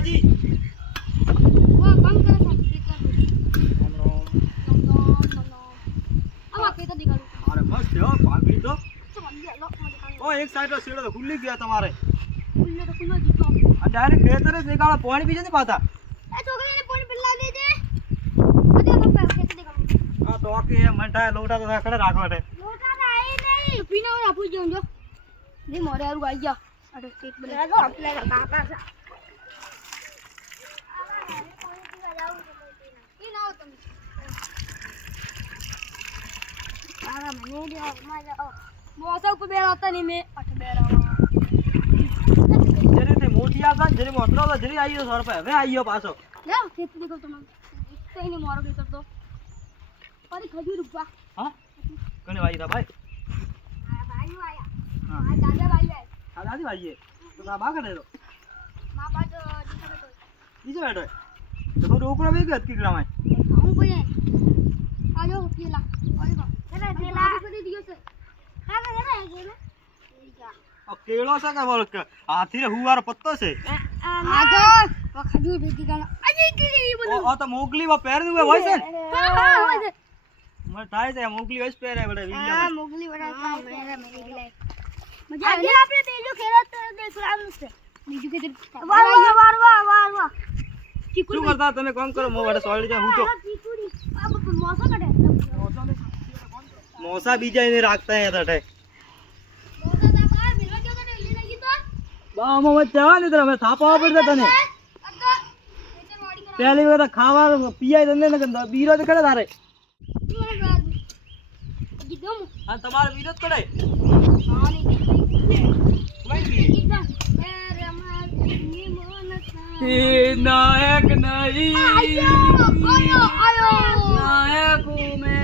બાલાજી વાહ કામ કરે છે આમાં કેતો દીકરું અરે મસ્ત હો પાઘડી તો તો બંધ લો મને કામ ઓ એક સાઈડ નો શેડો તો ખુલ્લી ગયા તમારે ખુલ્લો તો ખુલ્લો દીધો આ ડાયરેક્ટ ખેતરે જ નીકાળો પાણી પીજે ને પાછા એ છોકરીને પોણી પીલા દે દે અદે પપ્પા કેતો દીકરું આ તો કે મંટાય લોટા તો રાખડે રાખવા દે લોટા આઈ નહીં પીનો આપું જો જો જે મોરે આરું આવી જા અરે સ્ટેટ બને જો આપણે કાકા છે ઈ ના તમે આરા મને દે મજા મોસા કો બેરા હતા ની મે અઠ બેરા જેને તે મોટી આ ગન જેને મોટરો તો જરી આયો 100 રૂપિયા હવે આયો પાછો લે ખેત દેખો તમે કઈ ની મારો કે તો પરી ખજૂર રૂપા હા કને વાઈ રા ભાઈ આ ભાઈ આયા આ દાદા ભાઈ આયા આ દાદી ભાઈ તો કા બા કરે તો માં બાદ બીજો બેઠો તો રોકડો બે ગત કીકડામાં હું કોઈ આજો પેલા આજો પેલા કરી દિયો છે હા કે ના ગેલો આ કેળો છે કે બોલ કે હાથી રે હુવારો પત્તો છે આજો ખજૂર ભેગી ગાના અજી કીલી બધું ઓ તો મોકલી વા પહેર દુવે હોય છે હા હોય છે મને થાય છે મોકલી હોય પહેરે બડે હા વિડિયો મોગલી વડા મેરા મેરી ગલાય મજા આવે આપણે તેજો ખેરત દેખવાનું છે બીજું કે વાહ વાહ વાહ વાહ વાહ શું કરતા તમે કામ કરો મો વડે સોળી જા હું તો ચીકુડી આ મોસો કડે મોસા બીજા એને રાખતા હે તટે મોસો તા બહાર મિલવા જો કડે લે લગી તો બા મો મત જવા ને તમે થાપવા પડશે તને અતો ખેતર વાડી કરા પહેલી વાર ખાવા પીઆઈ દને ને બીરો તો કરે તારે ગીધો આ તમારો વિરોધ કરે આની ભાઈ એ રમા ની મોનસા એ નાયક નહીં આયો નાયક મે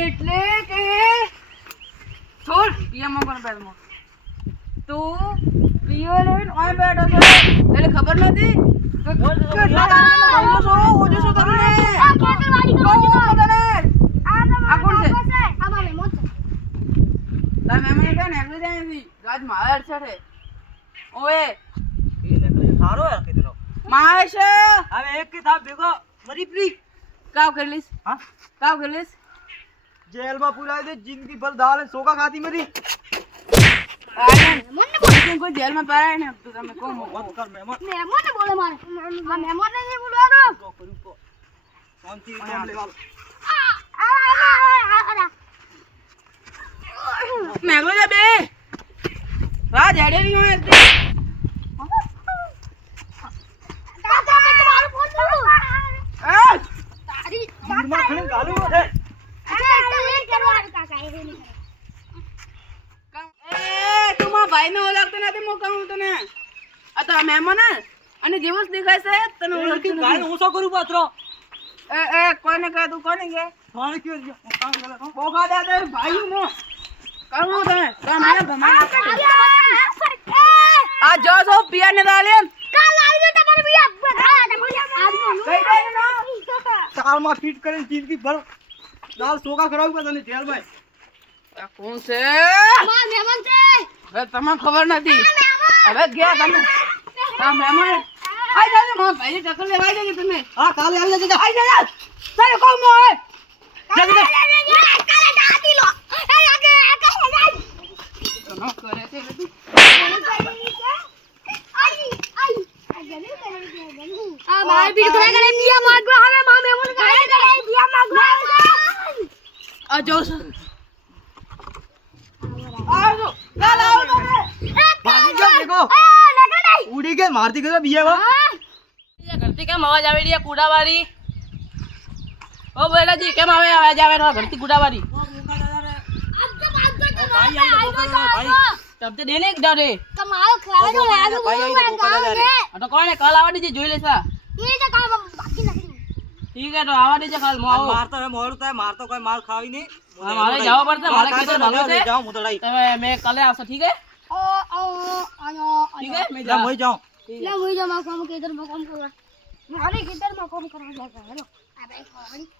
એટલે કે છોડ પિયા મગન બેલમાં તું પિયો લઈને ઓય બેઠો છે એટલે ખબર નથી કેટલા દાડા છો ઓજો છો તમને આ ખેતર વાડી કરો તને આ આ કોણ છે? આ મારે મોત તાર મેમને કે નેકળી જાય ની રાજ માર છે ઓએ એ લેતો સારો હે કીધો માર છે હવે એક કે થાપ ભેગો મરી પ્રી કાવ કરલીસ હા કાવ કરલીસ જેલ માં પુરાઈ દે જિંદગી ભર દાલ સોકા ખાતી મરી મને તું કોઈ જેલમાં પરાય ને તું તમે કોમ વાત કર મહેમાન મહેમાન ને બોલે મારે આ મહેમાન ને નહીં બોલવાનો કો કરું કો શાંતિ કેમ લેવાલ મેગલો જા બે વાહ જેડે ની હોય કાકા મેં તમારો ફોન કરું તારી માં ખણે ગાલું છે એ તું મારા ભાઈને ઓળખતો નથી મો કહું તને આ તો મહેમાન અને જેવું જ દેખાય છે તને ઓળખતી ગાય નથી હું શું કરું પાત્રો એ કોને કહે તું કોને કે કોણ કયો છે કામ કરે તો બોગા દે દે ભાઈ મો કહું તમે તો મને ભમાઈ આ જો સો પિયા ને દાલે કાલ આવી તમારે બિયા કઈ દે ને ચાર માં ફીટ કરીને જિંદગી ભર દાલ સોકા કરાવું કે તને જેલ માં આ કોણ છે મહેમાન છે હવે તમને ખબર નથી હવે ગયા તમે આ મહેમાન આઈ જાજો મારા ભાઈને ટક્કર લેવાઈ દેજે તમે હા કાલે આવી જજે આઈ જા તારે કોમ હોય જજે કાલે દાદી લો એ આગે ન કરે છે આ માર બીડ કરે કરે બિયા માંગવા હવે મા મહેમાન કરે બિયા માંગવા આ જો આવો ચાલ આવો તમે ભાગી ગયો દેખો ઉડી ગઈ મારતી ગયો બીયા ઘરથી કેમ અવાજ આવી રહી કુડાવાળી ઓ બેલાજી કેમ આવે અવાજ આવે ઘરથી કુડાવાળી ભાઈ આવી તો બોકા ભાઈ તબ તે દેને એક દાડે તમારો ખાવાનો લાડુ ભાઈ આવી તો બોકા રે આ તો કોને કાલ આવવાની છે જોઈ લેસા એ તો કામ બાકી નથી ઠીક હે તો આવવાની છે કાલ મો આવો મારતો હવે મોડું થાય મારતો કોઈ માર ખાવી નહીં મારે જવા પડશે મારે ખેતર ભાગો છે જાઉં હું તો લઈ તમે મેં કાલે આવશો ઠીક હે ઠીક હે મેં જા મોઈ જાઉં લે મુઈ જો માં કામ કેદર માં કામ કરવા મારે કેદર માં કામ કરવા લાગે હેલો આ ભાઈ